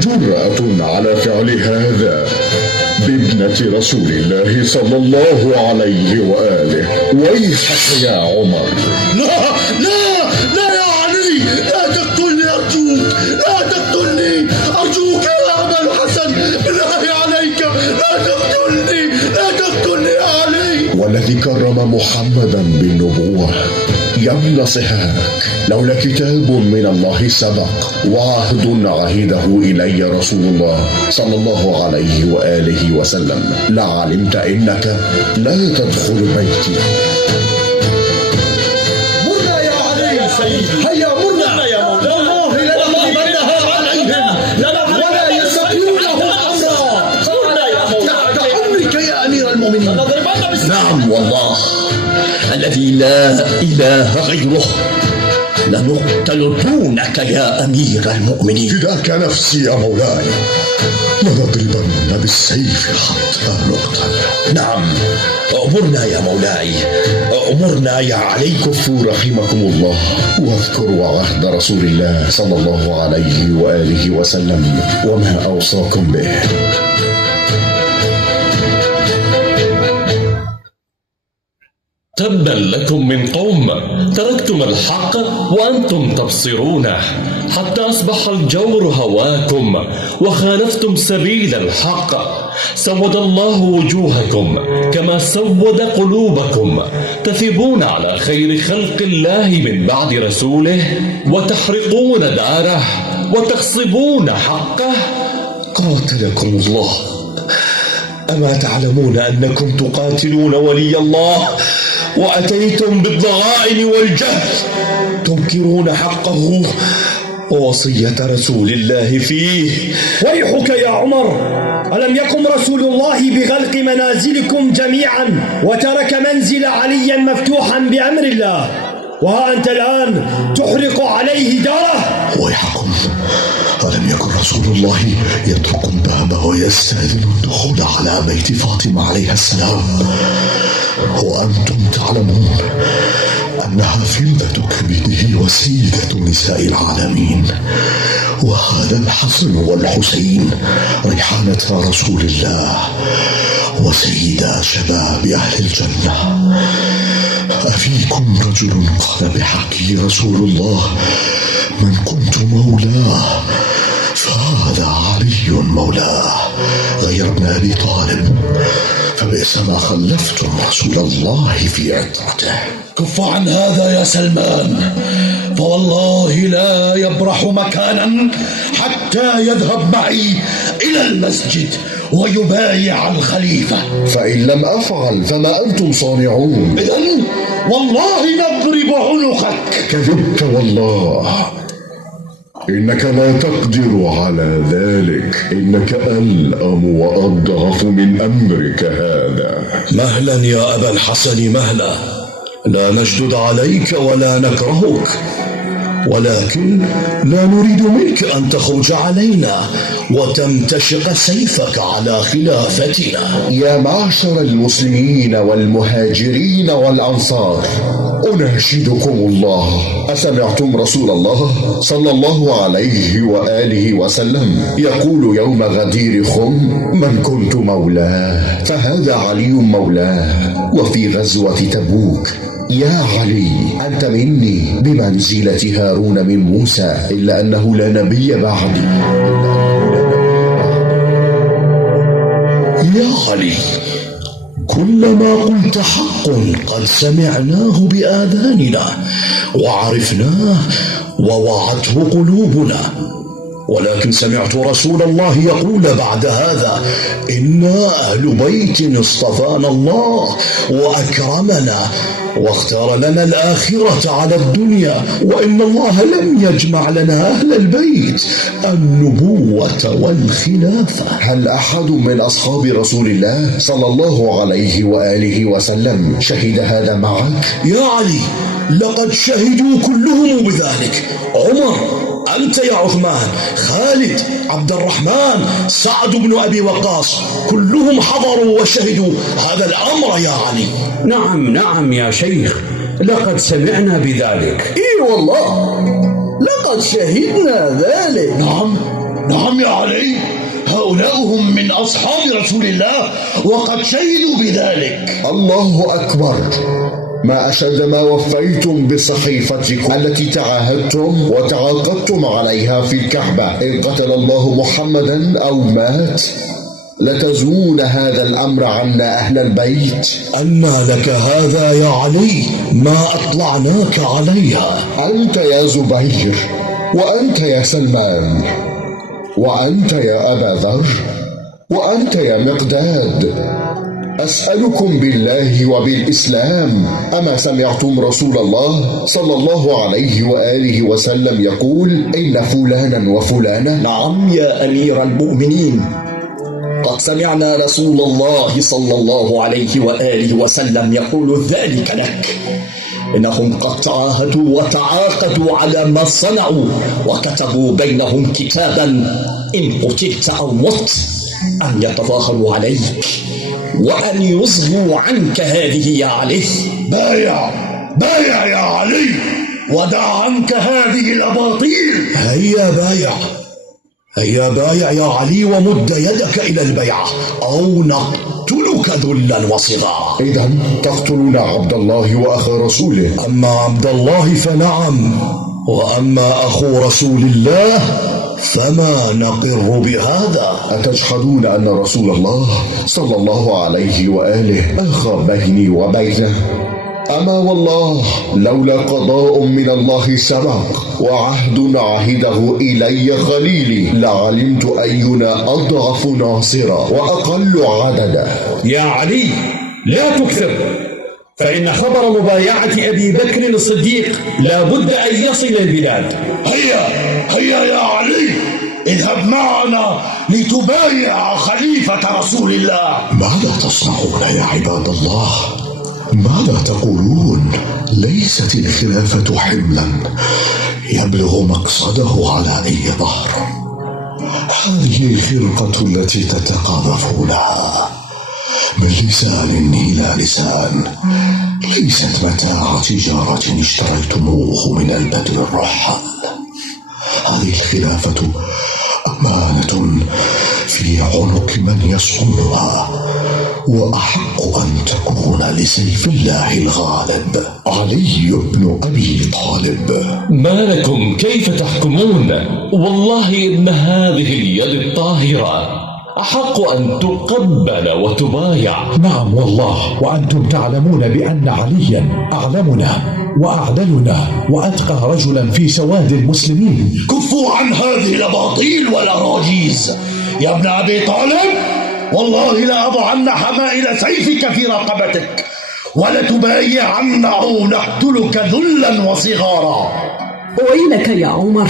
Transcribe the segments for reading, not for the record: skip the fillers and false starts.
جرأة على فعل هذا بابنة رسول الله صلى الله عليه وآله؟ ويحك يا عمر. لا لا لا يا علي، لا تقتلني أرجوك، لا تقتلني أرجوك يا أبا الحسن، بالله عليك لا تقتلني، لا تقتلني يا علي. والذي كرم محمدا بالنبوة يا ابن صهاك، لولا كتاب من الله سبق وعهد عهده إلي رسول الله صلى الله عليه وآله وسلم لعلمت إنك لا تدخل بيتي. مرنا يا علي يا سيدي، هيا مرنا يا مولانا، والله لنضربنها عليهم ولا يستطيعونه أمرا. مرنا يا مولانا، تحت أمرك يا أمير المؤمنين. نعم والله الذي لا إله غيره لنقتل دونك يا أمير المؤمنين. فداك نفسي يا مولاي، لنضربن بالسيف حتى نقتل. نعم أمرنا يا مولاي، أمرنا يا علي. كفوا رحمكم الله واذكروا عهد رسول الله صلى الله عليه وآله وسلم وما أوصاكم به. تبا لكم من قوم تركتم الحق وأنتم تبصرونه، حتى أصبح الجور هواكم وخالفتم سبيل الحق. سود الله وجوهكم كما سود قلوبكم، تثبون على خير خلق الله من بعد رسوله، وتحرقون داره وتغصبون حقه. قاتلكم الله، أما تعلمون أنكم تقاتلون ولي الله وأتيتم بالضغائن والجهل، تنكرون حقه ووصية رسول الله فيه؟ ويحك يا عمر، ألم يقم رسول الله بغلق منازلكم جميعا وترك منزل علي مفتوحا بأمر الله، وها أنت الآن تحرق عليه داره؟ ويحكم، ألم يكن رسول الله يترك الباب ويستأذن الدخول على بيت فاطمة عليها السلام، وأنتم تعلمون أنها فلذة كبده وسيدة نساء العالمين، وهذا الحسن والحسين ريحانة رسول الله وسيدا شباب أهل الجنة. أفيكم رجل قال بحقي رسول الله من كنت مولاه فهذا علي مولاه غير ابن أبي طالب، فبئس ما خلفتم رسول الله في عترته. كف عن هذا يا سلمان، فوالله لا يبرح مكانا حتى يذهب معي إلى المسجد ويبايع الخليفة. فإن لم أفعل فما أنتم صانعون؟ إذن والله نضرب عنقك. كذبت والله، إنك لا تقدر على ذلك، إنك ألأم وأضعف من أمرك هذا. مهلا يا أبا الحسن مهلا، لا نشدد عليك ولا نكرهك، ولكن لا نريد منك أن تخرج علينا وتمتشق سيفك على خلافتنا. يا معشر المسلمين والمهاجرين والأنصار، أناشدكم الله، أسمعتم رسول الله صلى الله عليه وآله وسلم يقول يوم غدير خم من كنت مولاه فهذا علي مولاه؟ وفي غزوة تبوك يا علي أنت مني بمنزلة هارون من موسى، إلا أنه لا نبي بعدي. يا علي، كل ما قلت حق قد سمعناه بآذاننا وعرفناه ووعته قلوبنا، ولكن سمعت رسول الله يقول بعد هذا إنا أهل بيت اصطفانا الله وأكرمنا واختار لنا الآخرة على الدنيا، وإن الله لم يجمع لنا أهل البيت النبوة والخلافة. هل أحد من أصحاب رسول الله صلى الله عليه وآله وسلم شهد هذا معك؟ يا علي، لقد شهدوا كلهم بذلك. عمر، أنت يا عثمان، خالد، عبد الرحمن، سعد بن أبي وقاص، كلهم حضروا وشهدوا هذا الأمر يا علي. نعم يا شيخ، لقد سمعنا بذلك. إي والله لقد شهدنا ذلك. نعم، نعم يا علي، هؤلاء هم من أصحاب رسول الله وقد شهدوا بذلك. الله أكبر. ما أشد ما وفيتم بصحيفتكم التي تعاهدتم وتعاقدتم عليها في الكعبة. إن قتل الله محمدا أو مات لتزون هذا الأمر عنا أهل البيت. أنى لك هذا يا علي؟ ما أطلعناك عليها. أنت يا زبير، وأنت يا سلمان، وأنت يا أبا ذر، وأنت يا مقداد، أسألكم بالله وبالإسلام، أما سمعتم رسول الله صلى الله عليه وآله وسلم يقول إن فلانا وفلانا؟ نعم يا أمير المؤمنين، قد سمعنا رسول الله صلى الله عليه وآله وسلم يقول ذلك لك. إنهم قد تعاهدوا وتعاقدوا على ما صنعوا، وكتبوا بينهم كتابا إن قتلت أو مت أن يتظاهروا عليك وأن يصغوا عنك هذه يا علي. بايع يا علي، ودع عنك هذه الأباطيل. هيا بايع يا علي، ومد يدك إلى البيعة أو نقتلك ذلا وصغارا. إذن تقتلون عبد الله وأخ رسوله؟ أما عبد الله فنعم، وأما أخو رسول الله فما نقر بهذا. أتجحدون أن رسول الله صلى الله عليه وآله أخى بيني وبينه؟ أما والله لولا قضاء من الله سبق وعهد عهده إلي خليلي لعلمت أينا أضعف ناصرا وأقل عددا. يا علي لا تكثر، فإن خبر مبايعة أبي بكر الصديق لا بد أن يصل البلاد. هيا يا علي، اذهب معنا لتبايع خليفة رسول الله. ماذا تصنعون يا عباد الله؟ ماذا تقولون؟ ليست الخلافة حملا يبلغ مقصده على أي ظهر. هذه الخرقة التي تتقاذفونها من لسان إلى لسان ليست متاع تجارة اشتريتموه من البدر الرحال. هذه الخلافة أمانة في عنق من يصونها، وأحق أن تكون لسيف الله الغالب علي بن أبي طالب. ما لكم كيف تحكمون؟ والله إن هذه اليد الطاهرة أحق أن تقبل وتبايع. نعم والله، وأنتم تعلمون بأن عليا أعلمنا وأعدلنا وأتقى رجلا في سواد المسلمين. كفوا عن هذه الأباطيل والأراجيز يا ابن أبي طالب، والله لأضعن حمائل سيفك في رقبتك ولتبايعنه نقتلك ذلا وصغارا. ويلك يا عمر،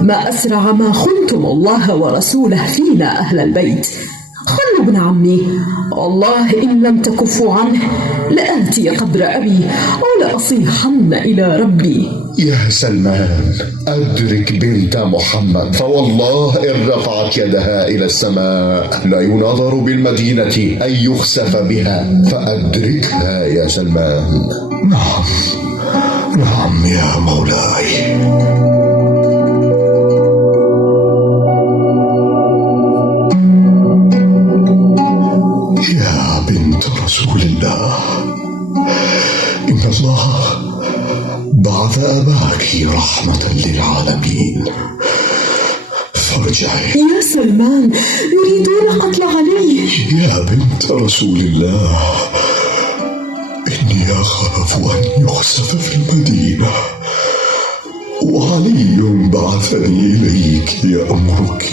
ما أسرع ما خنتم الله ورسوله فينا أهل البيت. خلوا ابن عمي، والله إن لم تكفوا عنه لآتي قبر أبي ولأصيحن إلى ربي. يا سلمان، أدرك بنت محمد، فوالله إن رفعت يدها إلى السماء لا يناظر بالمدينة أن يخسف بها، فأدركها يا سلمان. نعم يا مولاي. يا بنت رسول الله، إن الله بعث أباك رحمة للعالمين، فارجعي. يا سلمان، يريدون قتل علي. يا بنت رسول الله، إني أخاف أن يخسف في المدينة، وعلي بعثني إليك يأمرك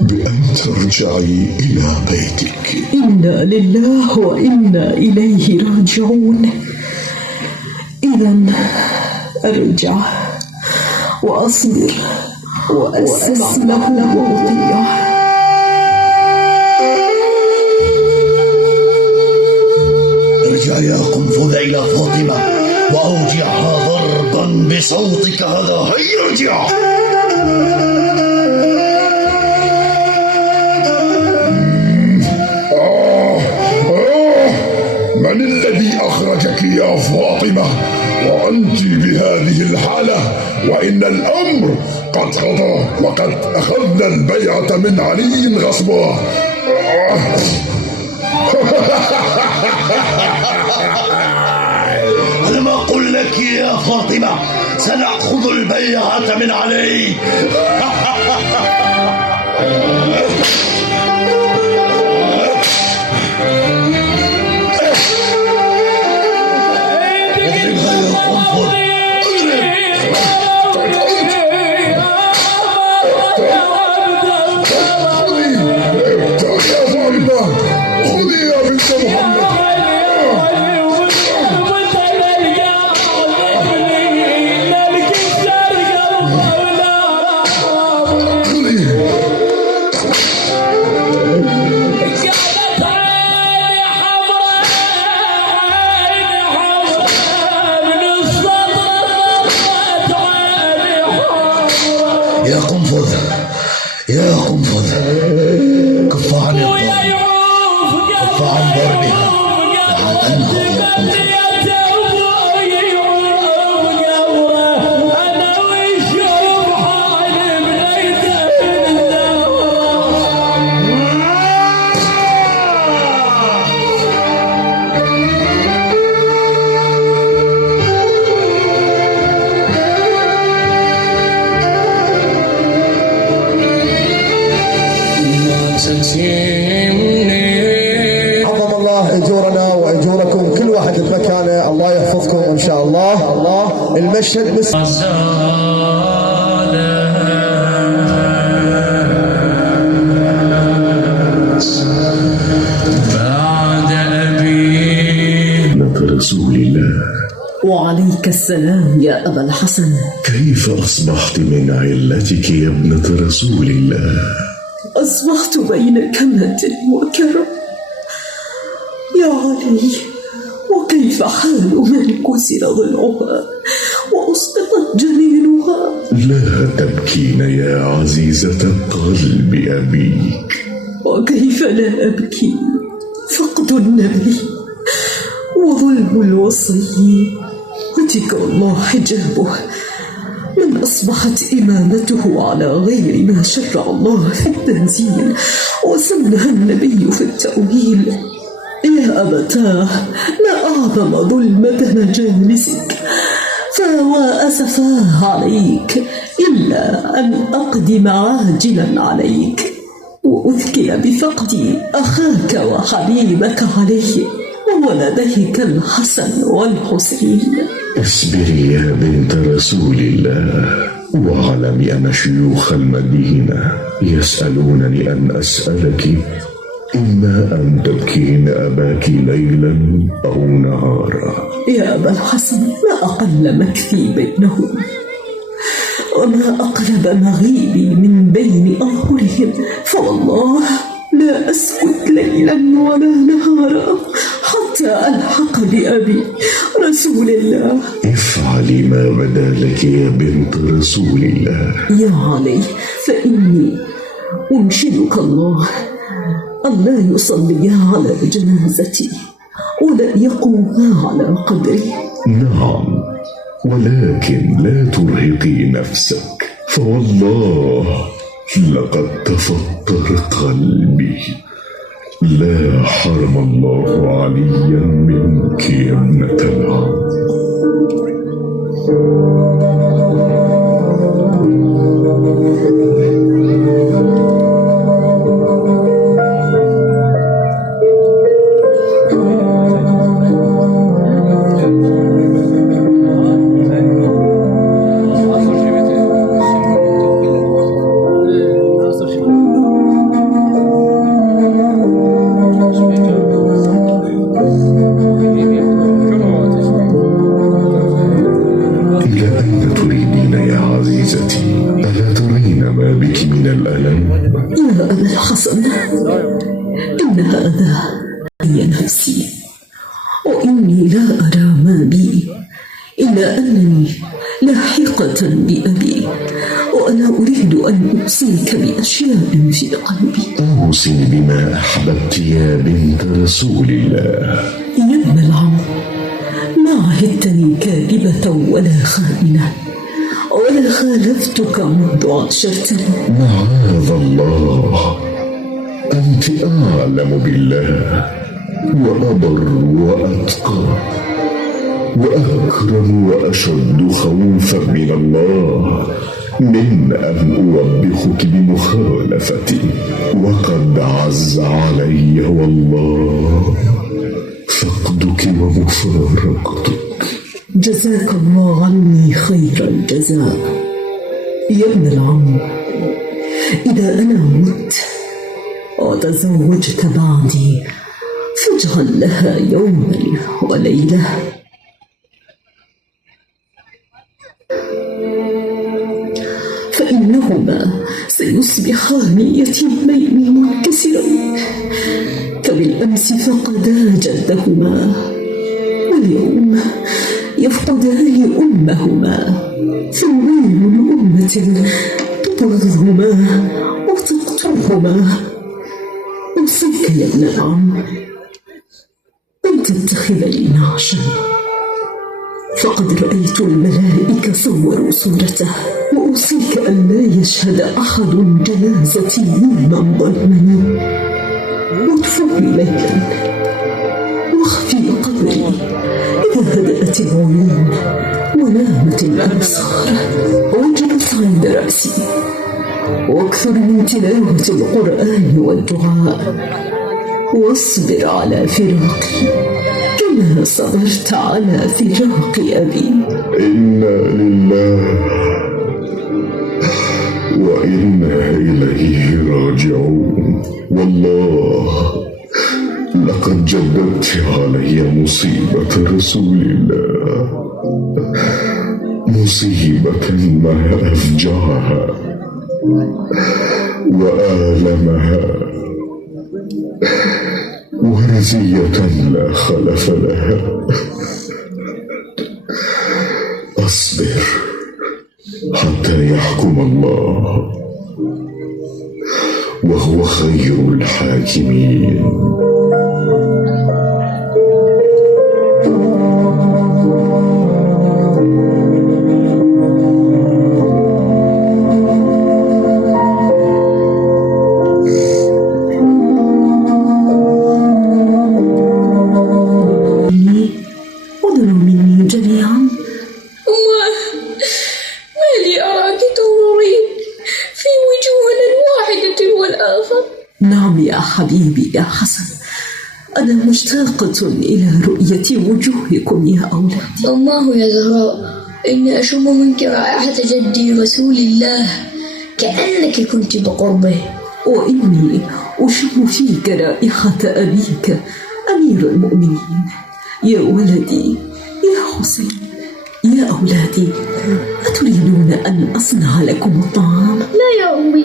بأن ترجعي إلى بيتك. إنا لله وإنا إليه راجعون. إذن أرجع وأصبر وأسمع له وأطيع. ارجع يا قنفذ إلى فاطمة وأوجعها ضربا بصوتك هذا. هيا ارجع. من الذي أخرجك يا فاطمة وأنت بهذه الحالة وإن الأمر قد قضى، وقد أخذنا البيعة من علي غصبا. ألم أقل لك يا فاطمة سنأخذ البيعة من علي؟ خذي يا بنت محمد. يا قنفذ يا قنفذ، كف عن الضرب، كف عن ضربها، لعل أنهض يا قنفذ. عظم الله اجورنا واجوركم، كل واحد بمكانه، الله يحفظكم ان شاء الله. المشهد بعد ابنة رسول الله. وعليك السلام يا أبا الحسن. كيف أصبحت من علتك يا ابنة رسول الله؟ أصبحت بين كمة وكرم يا علي. وكيف حال من كسر ضلعها وأسقطت جنينها؟ لا تبكين يا عزيزة قلب أبيك. وكيف لا أبكي؟ فقد النبي وظلم الوصي هتك الله حجابه من أصبحت إمامته على غير ما شرع الله في التنزيل وسنها النبي في التأويل. يا أبتاه، لا أعظم ظلمة مجالسك، فوا أسفاه عليك إلا أن أقدم عاجلا عليك وأذكي بفقد أخاك وحبيبك عليه وولديك الحسن والحسين. اصبري يا بنت رسول الله، واعلمي أن شيوخ المدينة يسألونني أن أسألك إما أن تبكين أباك ليلا أو نهارا. يا أبا الحسن، ما أقل مكثي بينهم وما أقرب مغيبي من بين أظهرهم، فوالله لا أسكت ليلا ولا نهارا حتى ألحق بأبي رسول الله. افعلي ما بدا لك يا بنت رسول الله. يا علي، فإني أنشدك الله أن لا يصلي على جنازتي ولا يقوم على قدري. نعم، ولكن لا ترهقي نفسك، فوالله لقد تفطر قلبي. لا حرم الله عليا منك يا ابنة العم. إن هذا هي نفسي، وإني لا أرى ما بي إلا أنني لاحقة بأبي، وأنا أريد أن أوصيك بأشياء في قلبي. أوصي بما أحببت يا بنت رسول الله. يا ابن العم، ما عهدتني كاذبة ولا خائنة، ولا خالفتك منذ عاشرتني. معاذ الله، أنت أعلم بالله وأبر وأتقى وأكرم وأشد خوفا من الله من أن أوبخك بمخالفتي، وقد عز علي والله فقدك ومفارقتك. جزاك الله عني خير الجزاء يا ابن العم. إذا أنا مت وتزوجت بعدي فاجعل لها يوما وليلة. فإنهما سيصبحان يتيمين منكسرين، فبالأمس فقدا جدهما واليوم يفقدان أمهما، فالويل لأمة تطردهما وتقتلهما. أوصيك يا ابن العم أن تتخذ لي نعشا، فقد رأيت الملائكة صوروا صورته. وأوصيك أن لا يشهد أحد جنازتي ممن ظلمني. واطفئ ليلا واخفي قبري إذا هدأت العيون ونامت الأبصار، واجلس عند رأسي واكثر من تلاوة القرآن والدعاء، واصبر على فراقي كما صبرت على فراق أبي. إنا لله وإنا إليه راجعون. والله لقد جددت علي مصيبة رسول الله، مصيبة ما أفجعها وآلمها، ورزية لا خلف لها. أصبر حتى يحكم الله وهو خير الحاكمين. نعم يا حبيبي يا حسن، أنا مشتاقة إلى رؤية وجوهكم يا أولادي. أماه يا زهراء، إني أشم منك رائحة جدي رسول الله كأنك كنت بقربه. وإني أشم فيك رائحة أبيك أمير المؤمنين. يا ولدي يا حسين، يا أولادي، أتريدون أن أصنع لكم الطعام؟ لا يا أمي،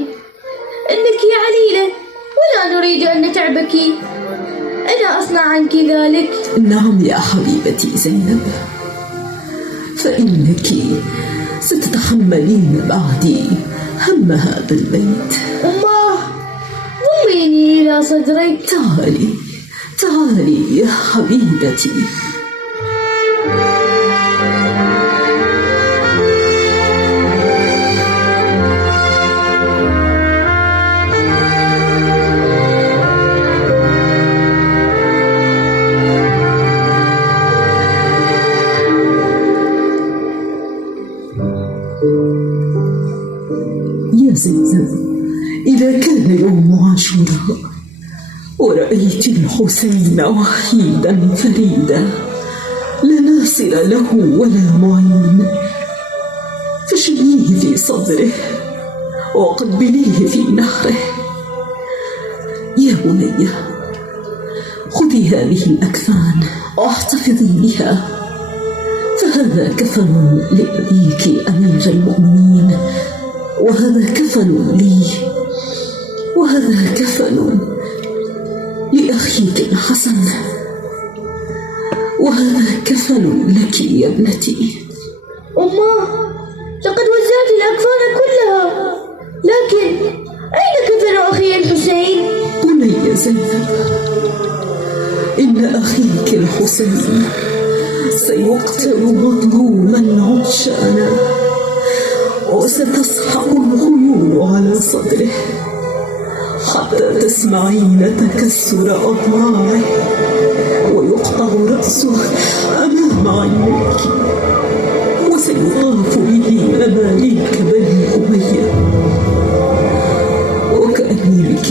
إنك عليلة ولا نريد أن نتعبك، أنا أصنع عنك ذلك. نعم يا حبيبتي زينب، فإنك ستتحملين بعدي هم هذا البيت. أماه، ضميني إلى صدرك. تعالي تعالي يا حبيبتي. يا زينب، إذا كان يوم عاشوراء ورأيت الحسين وحيدا فريدا لا ناصر له ولا معين، فشليه في صدره وقبليه في نحره. يا بني، خذي هذه الأكفان واحتفظي بها، فهذا كفن لأبيك أمير المؤمنين، وهذا كفن لي، وهذا كفن لأخيك الحسن، وهذا كفن لك يا ابنتي. أماه، لقد وزعت الأكفان كلها، لكن أين كفن أخي الحسين؟ بني زينب، إن أخيك الحسين سيقتل مظلوما عطشانا، وستصحب الخيول على صدره حتى تسمعين تكسر أضلاعه ويقطع رأسه أمام عينيك، وسيطاف به مماليك بني أمية، وكأني بك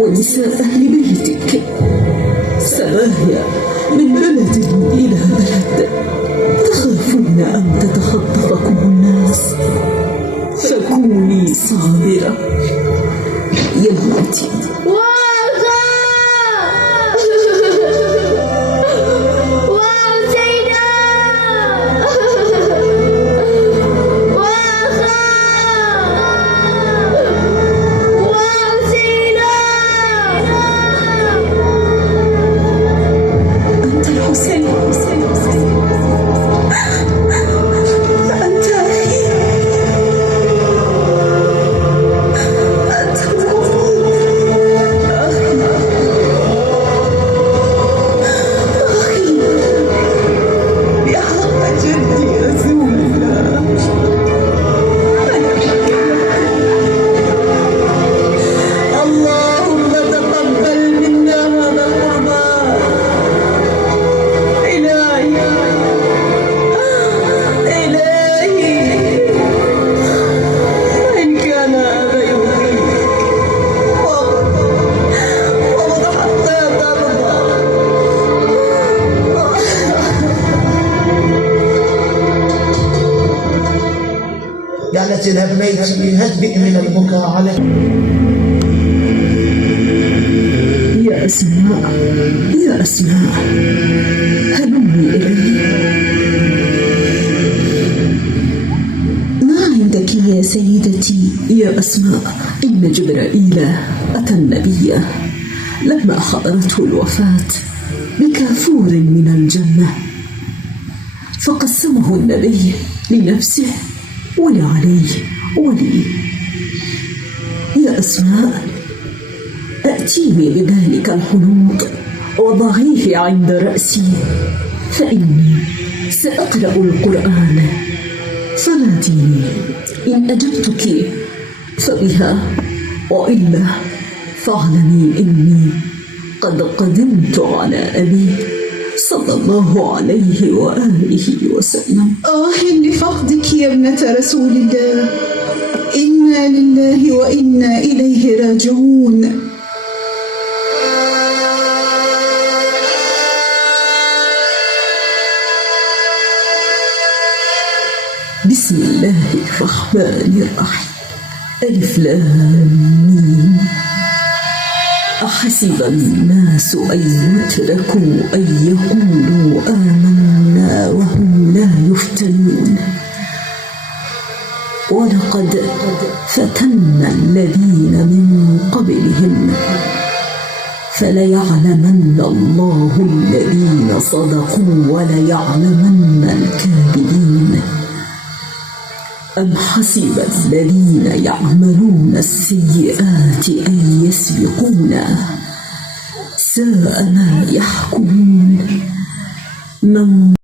ونساء أهل بيتك سبايا من بلد إلى بلد تخافون أن تتخطفكم الناس، فكوني صابرة يا ابنتي. قالت اذهب بيتي هدئ من البكاء عليه. يا أسماء يا أسماء هلمي إلي. ما عندك يا سيدتي؟ يا أسماء إن جبرائيل أتى النبي لما حضرته الوفاة بكافور من الجنة، فقسمه النبي لنفسه ولعلي ولي. يا أسماء أتيني بذلك الحنوط وضعيه عند رأسي، فإني سأقرأ القرآن، فناديني إن أجبتك فبها، وإلا فاعلمي إني قد قدمت على أبي صلى الله عليه وآله وسلم. لفقدك يا ابنة رسول الله، إنا لله وإنا إليه راجعون. بسم الله الرحمن الرحيم. ألف لام ميم. أحسب الناس أن يتركوا أن يقولوا آمنا وهم لا يفتنون، ولقد فتنا الذين من قبلهم فليعلمن الله الذين صدقوا وليعلمن الكاذبين. أم حسب الذين يعملون السيئات أن يسبقونا، ساء ما يحكمون. من